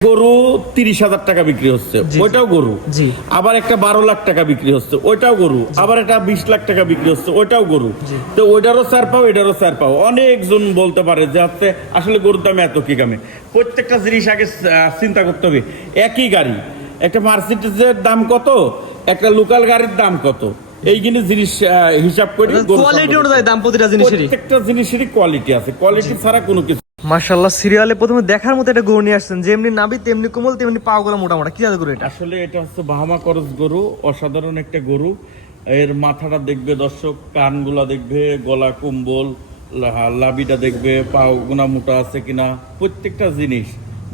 গরু তিরিশ হাজার টাকা বিক্রি হচ্ছে ওইটাও গরু। আবার একটা বারো লাখ টাকা বিক্রি হচ্ছে ওইটাও গরু। আবার একটা বিশ লাখ টাকা বিক্রি হচ্ছে ওইটাও গরু। তো ওইটারও পাও এটারও পাও। অনেকজন বলতে পারে যে হচ্ছে আসলে গরুর দাম এত কি কামে? প্রত্যেকটা জিনিস আগে চিন্তা করতে হবে। একই গাড়ি একটা মার্সিডিজের দাম কত? একটা লোকাল গাড়ির দাম কত? এইগুলি জিনিস আহ, হিসাব করে কোয়ালিটি অনুযায়ী দাম প্রতিটা জিনিসেরই। প্রত্যেকটা জিনিসেরই কোয়ালিটি আছে। কোয়ালিটি ছাড়া কোনো কিছু মার্শাল্লাহ সিরিয়ালে প্রথমে দেখার মতো একটা গরু নিয়ে আসছেন। যেমনি নাবি তেমনি কোমল তেমনি পা গুলো মোটা মোটা কি গরু এটা? আসলে এটা হচ্ছে বাহামা করস গরু অসাধারণ একটা গরু। এর মাথাটা দেখবে দর্শক কানগুলা দেখবে গলা কুম্বল লাবিটা দেখবে পাও গুনা মোটা আছে কিনা। প্রত্যেকটা জিনিস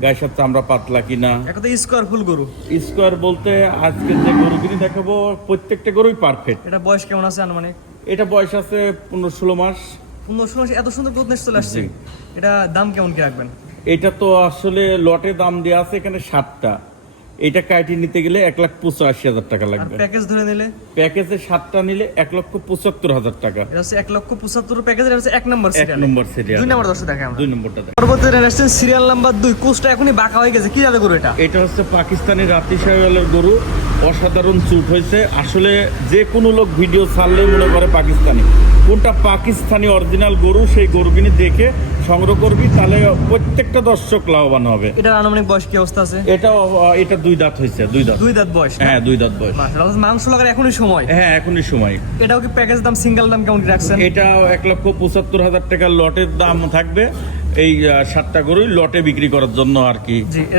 গায়ের সাথে চামড়া পাতলা কিনা। একটা স্কোয়ার ফুল গরু। স্কোয়ার বলতে আজকে যে গরুগুলি দেখাবো প্রত্যেকটা গরুই পারফেক্ট এটা বয়স কেমন আছে আনুমানিক? এটা বয়স আছে পনেরো ষোলো মাস। এত সুন্দর চলে আসছে। এটা দাম কেমন কি রাখবেন? এটা তো আসলে লটে দাম দেওয়া আছে এখানে সাতটা। এটা কাটি নিতে গেলে এক লাখ পঁচাশি হাজার টাকা লাগবে। প্যাকেজ ধরে নিলে? প্যাকেজে সাতটা নিলে এক লক্ষ পঁচাত্তর হাজার টাকা। এটা হচ্ছে এক লক্ষ পঁচাত্তর প্যাকেজ এটা হচ্ছে এক নম্বর এক নম্বর সিরিয়াল দুই নম্বর দশটা দেখে আমরা। দুই নম্বরটা দেখ। পরবর্তী সিরিয়াল নাম্বার দুই। কোচটা এখনই বাঁকা হয়ে গেছে। কি জাতের গরু এটা? এটা হচ্ছে পাকিস্তানি রাতি সাহেবের গরু। অসাধারণ চুট হয়েছে। আসলে যে কোনো লোক ভিডিও ছাড়লে মনে করে পাকিস্তানি। কোনটা পাকিস্তানি অরিজিনাল গরু সেই গরুগুলি দেখে সংগ্রহ করবি তাহলে প্রত্যেকটা দর্শক লাভবান হবে। এটা আনুমানিক বয়স কি অবস্থা আছে? আহ, এটা দুই দাঁত হয়েছে দুই দাঁত। দুই দাঁত বয়স হ্যাঁ দুই দাঁত বয়স। মাশাআল্লাহ, মাংস লাগার এখনই সময়। হ্যাঁ এখনই সময়। এটাও কি প্যাকেজ দাম সিঙ্গেল দাম কেমন রাখছেন? এটাও এক লক্ষ পঁচাত্তর হাজার টাকার লটের দাম থাকবে। এই সাতটা গরুই লটে বিক্রি করার জন্য আর কি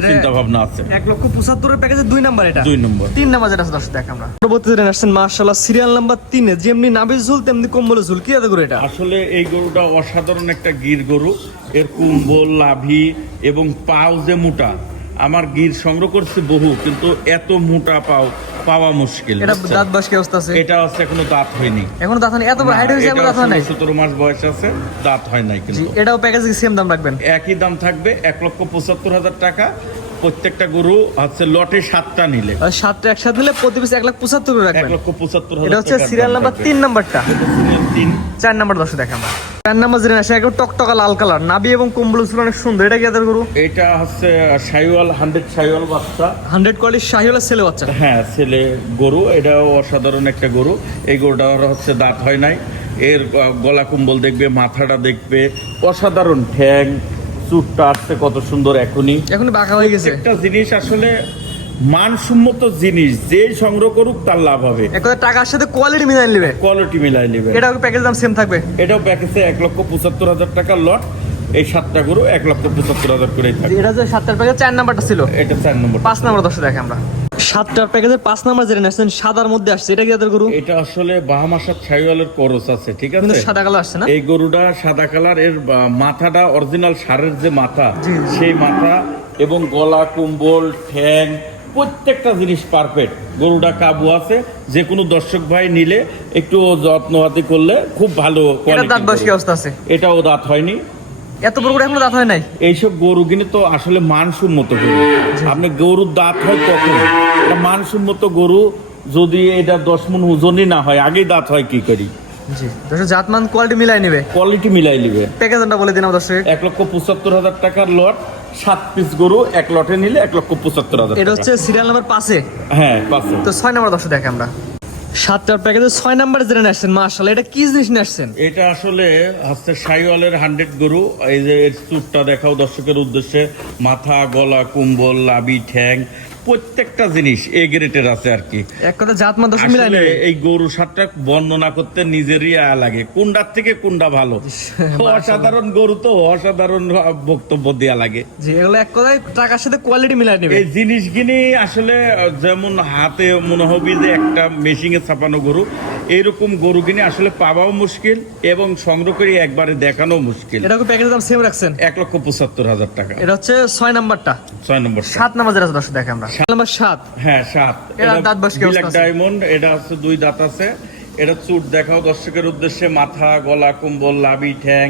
চিন্তা ভাবনা আছে। এক লক্ষ পঁচাত্তরের প্যাকেজে দুই নাম্বার এটা। দুই নম্বর। তিন নাম্বার যেটা আছে দেখ আমরা। পরবর্তী যেটা আসছেন মার্শাল্লাহ সিরিয়াল নাম্বার তিনে যেমনি নাবির ঝুল তেমনি কম্বলের ঝুল। কি আছে গরু এটা? আসলে এই গরুটা অসাধারণ একটা গির গরু। এর কুম্বল লাভি এবং পাও যে মোটা আমার গির সংগ্রহ করছে বহু কিন্তু এত মোটা পাও পাওয়া মুশকিল এটা দাঁত বয়স কি অবস্থা আছে? এটা হচ্ছে এখনও দাঁত হয়নি। এখনও দাঁত হয়নি? এত বড় হাইট হয়েছে দাঁত হয় নাই? সতেরো মাস বয়স আছে দাঁত হয় নাই কিন্তু। এটাও প্যাকেজ সেম দাম রাখবেন? একই দাম থাকবে এক লক্ষ পঁচাত্তর হাজার টাকা প্রত্যেকটা গরু হচ্ছে লটে সাতটা নিলে। সাতটা একসাথে নিলে প্রতি পিস এক লাখ পঁচাত্তর করে এক রাখবেন লক্ষ পঁচাত্তর এটা হচ্ছে সিরিয়াল নাম্বার তিন নাম্বারটা। তিন। চার নাম্বার দশে দেখা আমরা। চার নাম্বার আসে একদম টকটকা লাল কালার। নাবি এবং কম্বল অনেক সুন্দর। এটা কি জাতের গরু? এটা হচ্ছে হান্ড্রেড বাচ্চা। হান্ড্রেড শাহিওয়ালা ছেলে বাচ্চা। হ্যাঁ ছেলে গরু। এটাও অসাধারণ একটা গরু। এই গরুটার হচ্ছে দাঁত হয় নাই। এর গলা কুম্বল দেখবে মাথাটা দেখবে। অসাধারণ ঠ্যাং। চুটটা আসছে কত সুন্দর এখনই। এখন বাঁকা হয়ে গেছে। একটা জিনিস আসলে মানসম্মত জিনিস যে সংগ্রহ করুক তার লাভ হবে। এক কথা টাকার সাথে কোয়ালিটি মিলাই নেবে। কোয়ালিটি মিলাই নেবে। এটাও প্যাকেজ দাম সেম থাকবে? এটাও প্যাকেজে এক লক্ষ পঁচাত্তর হাজার টাকা লট এই সাতটা গরু এক লক্ষ পঁচাত্তর হাজার করে এটা যে সাতটার প্যাকেজ চার নাম্বারটা ছিল। এটা চার নম্বর পাঁচ নাম্বার দশে দেখে আমরা। সাতটার প্যাকেজের পাঁচ নাম্বার যেটা সাদার মধ্যে আসছে। এটা কি জাতের গরু? এটা আসলে বাহামাসার ছাইওয়ালের করস আছে ঠিক আছে? সাদা কালার আসছে না? এই গরুটা সাদা কালারের মাথাটা অরিজিনাল সারের যে মাথা। সেই মাথা এবং গলা কুম্বল ঠ্যাং প্রত্যেকটা জিনিস পারফেক্ট গরুটা কাবু আছে যে কোনো দর্শক ভাই নিলে একটু যত্নপাতি করলে খুব ভালো এটা দাঁত বয়স অবস্থা আছে। এটাও দাঁত হয়নি। এত বড় করে এখনও দাঁত হয় নাই? এইসব গরু কিনে তো আসলে মানসম্মত গরু। আপনি গরুর দাঁত হয় কখন? মানসম্মত গরু যদি এটা দশ মন ওজনই না হয় আগেই দাঁত হয় কি করি? জি। দশ জাতমান কোয়ালিটি মিলাই নেবে? কোয়ালিটি মিলাই নিবে। প্যাকেজ বলে দিন আমার দর্শক এক লক্ষ পঁচাত্তর হাজার টাকার লট সাত পিস গরু এক লটে নিলে এক লক্ষ পঁচাত্তর হাজার এটা হচ্ছে সিরিয়াল নাম্বার পাঁচে? হ্যাঁ পাঁচশো তো ছয় নাম্বার দশে দেখে আমরা। সাতটার প্যাকেজে ছয় নাম্বার নিয়ে আসছেন মার্শাল এটা কি জিনিস আসছেন? এটা আসলে হচ্ছে সাইওয়ালের হান্ড্রেড গরু, এই যে চুটটা দেখাও দর্শকের উদ্দেশ্যে, মাথা, গলা, কুম্বল, লাবি, ঠ্যাং প্রত্যেকটা জিনিস এ গ্রেটের আছে আর কি। এক কথা জাতমান মাদ্রাসা মিলাই নেবে এই গরু সারটা বর্ণনা করতে নিজেরই আয়া লাগে। কোনটার থেকে কোনটা ভালো? অসাধারণ গরু তো অসাধারণ বক্তব্য দেওয়া লাগে। জি এগুলো এক কথায় টাকার সাথে কোয়ালিটি মিলাই নেবে। এই জিনিসগুলি আসলে যেমন হাতে মনে হবে যে একটা মেশিনে ছাপানো গরু এইরকম গরু কিনে আসলে পাওয়াও মুশকিল এবং সংগ্রহ করে একবারে দেখানো মুশকিল। এটা প্যাকেজের দাম সেম রাখছেন? এক লক্ষ পঁচাত্তর হাজার টাকা। এটা হচ্ছে ছয় নাম্বারটা। ছয় নম্বর সাত নাম্বার যেটা আছে দেখে আমরা। নাম্বার সাত। হ্যাঁ সাত। এটা দাঁত বয়স কি অবস্থা আছে? ডায়মন্ড এটা হচ্ছে দুই দাঁত আছে। এটা চুট দেখাও দর্শকের উদ্দেশ্যে মাথা গলা কুম্বল লাবি ঠ্যাং।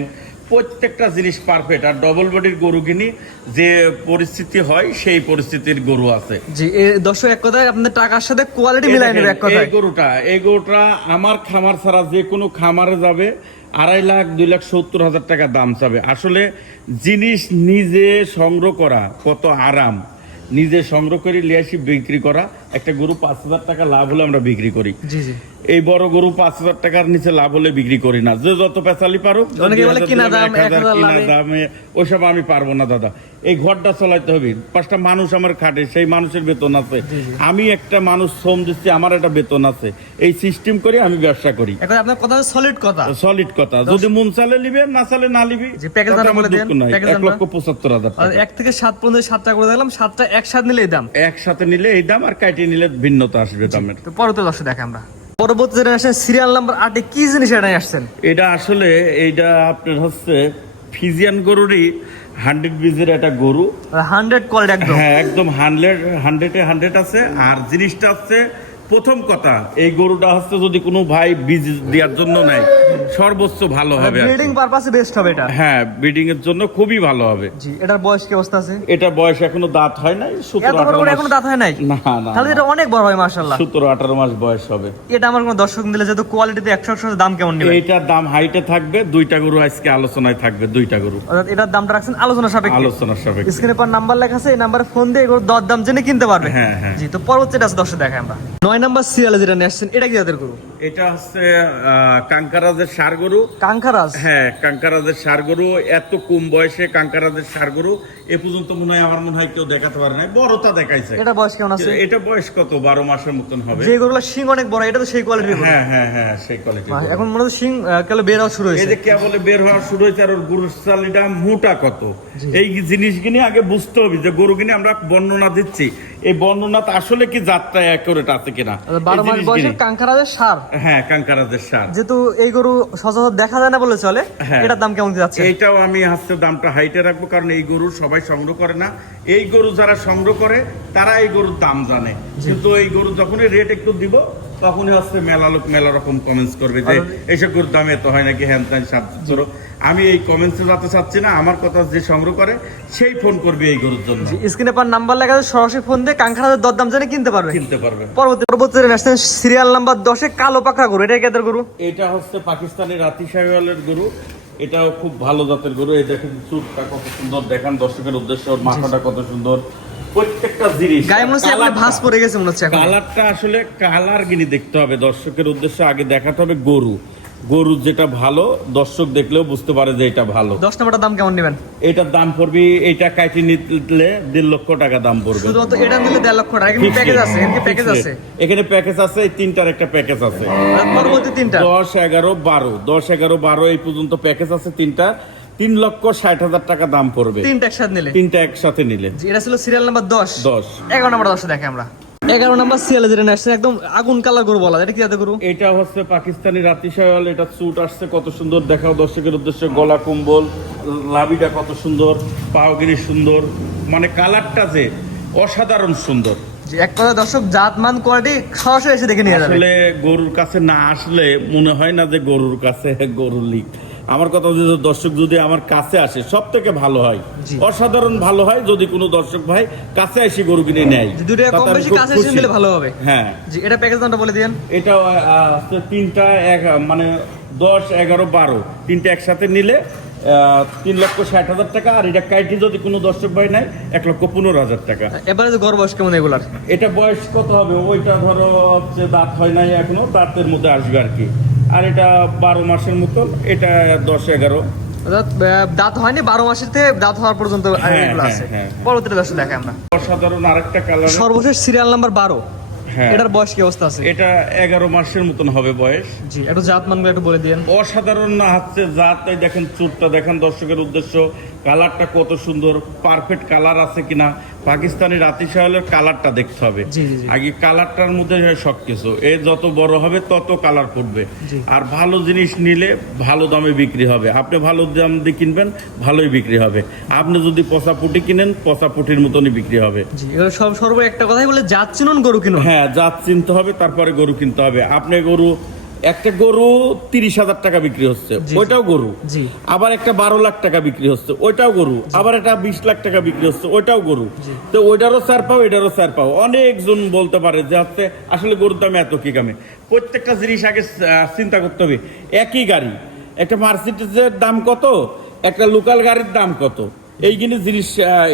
প্রত্যেকটা জিনিস পারফেক্ট আর ডবল বডির গরু কিনি যে পরিস্থিতি হয় সেই পরিস্থিতির গরু আছে। জি দর্শক এক কথায় আপনাদের টাকার সাথে কোয়ালিটি মিলাই নেবে এক কথায়। এই গরুটা এই গরুটা আমার খামার ছাড়া যে কোনো খামারে যাবে আড়াই লাখ দুই লাখ সত্তর হাজার টাকা দাম চাবে। আসলে জিনিস নিজে সংগ্রহ করা কত আরাম। নিজে সংগ্রহ করে লিয়ে আসি বিক্রি করা একটা গরু পাঁচ হাজার টাকা লাভ হলে আমরা বিক্রি করি। এই বড় গরু পাঁচ হাজার টাকার নিচে লাভ হলে বিক্রি করি না। যে যত পেঁচালি পারো কিনা দাম, ওইসব আমি পারব না দাদা। এই ঘরটা চালাইতে হবে। পাঁচটা মানুষ আমার খাটে সেই মানুষের বেতন আছে। আমি একটা মানুষ শ্রম দিচ্ছি আমার একটা বেতন আছে। এই সিস্টেম করে আমি ব্যবসা করি। এখন আপনার কথা সলিড কথা। সলিড কথা। যদি মন চালে নিবে না চালে না নিবি এক। লক্ষ পঁচাত্তর হাজার টাকা। এক থেকে সাত পর্যন্ত সাতটা করে দিলাম সাতটা একসাথে নিলে এই দাম। একসাথে নিলে এই দাম আর কাটিয়ে নিলে ভিন্নতা আসবে দামের। তো পরবর্তী দর্শক দেখে আমরা। পরবর্তী আসছেন সিরিয়াল নাম্বার আটে কি জিনিস এটা আসছেন? এটা আসলে এইটা আপনার হচ্ছে ফিজিয়ান গরুরই হান্ড্রেড বিজের একটা গরু। হান্ড্রেড কোয়ালিটি একদম। হ্যাঁ একদম হান্ড্রেড হান্ড্রেডে হান্ড্রেড আছে। আর জিনিসটা হচ্ছে প্রথম কথা এই গরুটা হচ্ছে যদি কোনো ভাই বীজ দেওয়ার জন্য নেয় সর্বোচ্চ ভালো হবে ব্রিডিং পারপাসে বেস্ট হবে এটা। হ্যাঁ ব্রিডিং এর জন্য খুবই ভালো হবে। জি এটার বয়স কি অবস্থা আছে? এটা বয়স এখনও দাঁত হয় নাই এত সতেরো বড় আঠারো করে মাস। এখনও দাঁত হয় নাই? না না তাহলে এটা অনেক বড় হয় মাশাআল্লাহ। সতেরো আঠারো মাস বয়স হবে। এটা আমার কোনো দর্শক দিলে যেহেতু কোয়ালিটিতে একশো একশো দাম কেমন নেবে? এইটার দাম হাইটে থাকবে দুইটা গরু আজকে আলোচনায় থাকবে দুইটা গরু। অর্থাৎ এটার দামটা রাখছেন আলোচনা সাপেক্ষে। আলোচনার সাপেক্ষে। স্ক্রিনে পর নাম্বার লেখা আছে এই নাম্বারে ফোন দিয়ে এগুলো দর দাম জেনে কিনতে পারবে। হ্যাঁ, হ্যাঁ। জি তো পরবর্তীটা আছে দর্শক দেখাই আমরা। নয় নাম্বার সিরিয়ালে যেটা নিয়ে আসছেন এটা কি তাদের গরু? এটা হচ্ছে কাঙ্কারাজের সার গরু কাঙ্কারাজ? হ্যাঁ কাঙ্কারাজের সার গরু এত কম বয়সে কাঙ্কারাজের সার গরু এ পর্যন্ত মনে হয় আমার মনে হয় কেউ দেখাতে পারে না বড়টা দেখাইছে। এটা বয়স কেমন আছে? এটা বয়স কত? বারো মাসের মতন হবে। যে গরুগুলো শিং অনেক বড় এটা তো সেই কোয়ালিটির হ্যাঁ হ্যাঁ হ্যাঁ সেই কোয়ালিটি এখন মনে হচ্ছে শিং কালে বের হওয়া শুরু এই হয়েছে। যে কে বলে বের হওয়া শুরু হয়েছে আর ওর গরুর চালিটা মোটা কত? এই জিনিসগুলি আগে বুঝতে হবে যে গরু কিনে আমরা বর্ণনা দিচ্ছি। এই বর্ণনাতে আসলে কি যাত্রা অ্যাকুরেট আছে কিনা? আচ্ছা, বারো মাস জিনিসগুলি। বয়সের কাঙ্কারাজের সার। হ্যাঁ কাঙ্কারাজের সার। যেহেতু এই গরু সচরাচর দেখা যায় না বলে চলে হ্যাঁ। এটার দাম কেমন যাচ্ছে? এটাও আমি হচ্ছে দামটা হাইটে রাখব কারণ এই গরু সবাই সংগ্রহ করে না। এই গরু যারা সংগ্রহ করে তারা এই গরুর দাম জানে। কিন্তু এই গরু যখনই রেট একটু দিব তখনই হচ্ছে মেলা লোক মেলা রকম কমেন্টস করবে যে এইসব গরুর দাম এত হয় নাকি? হ্যান ত্যান সাবযুক্ত আমি এই কমেন্টসে যাতে চাচ্ছি না আমার কথা যে সংগ্রহ করে সেই ফোন করবে এই গরুর জন্য। স্ক্রিনে পর নাম্বার লেখা আছে সরাসরি ফোন দিয়ে কাঙ্কারাজের দর দাম জেনে কিনতে পারবে। কিনতে পারবে। পরবর্তী পরবর্তী ন্যাশনাল সিরিয়াল নাম্বার দশে কালো পাকড়া গরু। এটা কেদের গরু? এটা হচ্ছে পাকিস্তানি রাতি সাহেবের গরু। এটাও খুব ভালো জাতের গরু। এই দেখেন চুটটা কত সুন্দর। দেখান দর্শকের উদ্দেশ্যে ওর মাথাটা কত সুন্দর। প্রত্যেকটা জিনিস গায়ে মনে হচ্ছে পড়ে গেছে মনে হচ্ছে এখন কালারটা আসলে কালার গিনি দেখতে হবে দর্শকের উদ্দেশ্যে আগে দেখাতে হবে গরু। গরু যেটা ভালো দর্শক দেখলেও বুঝতে পারে যে এটা ভালো। দশ নম্বরটার দাম কেমন নেবেন? এটার দাম পড়বে এটা কাটি নিলে দেড় লক্ষ টাকা দাম পড়বে। এটা নিলে দেড় লক্ষ টাকা কিন্তু প্যাকেজ আছে? এখানে প্যাকেজ আছে? এখানে প্যাকেজ আছে এই তিনটার একটা প্যাকেজ আছে। পরবর্তী তিনটা? দশ এগারো বারো। দশ এগারো বারো এই পর্যন্ত প্যাকেজ আছে তিনটা তিন লক্ষ ষাট হাজার টাকা দাম পড়বে। তিনটা একসাথে নিলে? তিনটা একসাথে নিলে। এটা ছিল সিরিয়াল নাম্বার দশ। দশ। এগারো নম্বর দশে দেখে আমরা। এগারো নাম্বার যেটা আসছে একদম আগুন কালার গরু বলা এটা কি গরু? এটা হচ্ছে পাকিস্তানি রাতি শায়াল। এটা স্যুট আসছে কত সুন্দর দেখাও দর্শকের উদ্দেশ্যে। গলা কম্বল লাভিটা কত সুন্দর পাওগিরি সুন্দর। মানে কালারটা যে অসাধারণ সুন্দর। এক কথা দর্শক জাত মান কোয়ালিটি সরাসরি এসে দেখে নিয়ে আসলে গরুর কাছে না আসলে মনে হয় না যে গরুর কাছে গরুর লিক আমার কথা হচ্ছে যে দর্শক যদি আমার কাছে আসে সব থেকে ভালো হয়। অসাধারণ ভালো হয় যদি কোনো দর্শক ভাই কাছে এসে গরু কিনে নেয়। দুটো কম বেশি কাছে এসে নিলে ভালো হবে। হ্যাঁ। জি এটা প্যাকেজ দামটা বলে দিন এটা তিনটা এক মানে দশ এগারো বারো। তিনটা একসাথে নিলে তিন লক্ষ ষাট হাজার টাকা। আর এটা কাইটি যদি কোনো দর্শক ভাই নেয় এক লক্ষ পনেরো হাজার টাকা। এবারে যে গড় বয়স কেমন এগুলার? এটা বয়স কত হবে? ওইটা ধরো হচ্ছে দাঁত হয় নাই এখনও দাঁতের মধ্যে আসবে আর কি। আর এটা বারো মাসের মতন এটা দশ এগারো। দাঁত হয়নি বারো মাসের থেকে দাঁত হওয়ার পর্যন্ত হ্যাঁ, এগুলো হ্যাঁ, হ্যাঁ। দর্শক দেখে আমরা। অসাধারণ আরেকটা কালার সর্বশেষ সিরিয়াল নাম্বার বারো। হ্যাঁ। এটার বয়স কি অবস্থা আছে? এটা এগারো মাসের মতন হবে বয়স। জি একটু জাত মানগুলো একটু বলে দিন অসাধারণ না হচ্ছে জাত এই দেখেন চুটটা দেখেন দর্শকের উদ্দেশ্য। কালারটা কত সুন্দর পারফেক্ট কালার আছে কিনা। পাকিস্তানি রাতি সাহেলের কালারটা দেখতে হবে। আগে কালারটার মধ্যে সব কিছু এ যত বড় হবে তত কালার ফুটবে। জি। আর ভালো জিনিস নিলে ভালো দামে বিক্রি হবে। আপনি ভালো দাম দিয়ে কিনবেন ভালোই বিক্রি হবে। আপনি যদি পচা পুটি কিনেন পচা পুটির মতনই বিক্রি হবে। সব সর্ব একটা কথাই বলে জাত চিনুন গরু কিনুন। হ্যাঁ জাত চিনতে হবে তারপরে গরু কিনতে হবে। আপনি গরু একটা গরু তিরিশ হাজার টাকা বিক্রি হচ্ছে ওইটাও গরু। আবার একটা বারো লাখ টাকা বিক্রি হচ্ছে ওইটাও গরু। আবার একটা বিশ লাখ টাকা বিক্রি হচ্ছে ওইটাও গরু। তো ওইটারও চার পাও এটারও চার পাও। অনেকজন বলতে পারে যে হচ্ছে আসলে গরুর দাম এত কি কামে? প্রত্যেকটা জিনিস আগে চিন্তা করতে হবে। একই গাড়ি একটা মার্সিডিজের দাম কত? একটা লোকাল গাড়ির দাম কত? এইখানে জিনিস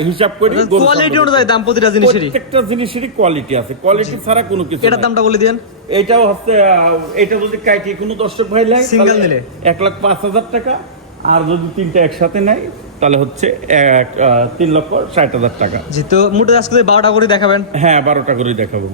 হিসাব করে কোয়ালিটি অনুযায়ী দাম প্রতিটা জিনিসেরই? প্রত্যেকটা জিনিসেরই কোয়ালিটি আছে। কোয়ালিটি ছাড়া কোনো কিছু এটার দামটা বলে দিন এটাও হচ্ছে এটা যদি কাইটি কোনো দর্শক ভাই লাগে তাহলে নিলে? এক লাখ পাঁচ হাজার টাকা আর যদি তিনটা একসাথে নেয় তাহলে হচ্ছে এক তিন লক্ষ ষাট হাজার টাকা। জি তো মোটে আজকে বারোটা করে দেখাবেন। হ্যাঁ বারোটা করে দেখাবো।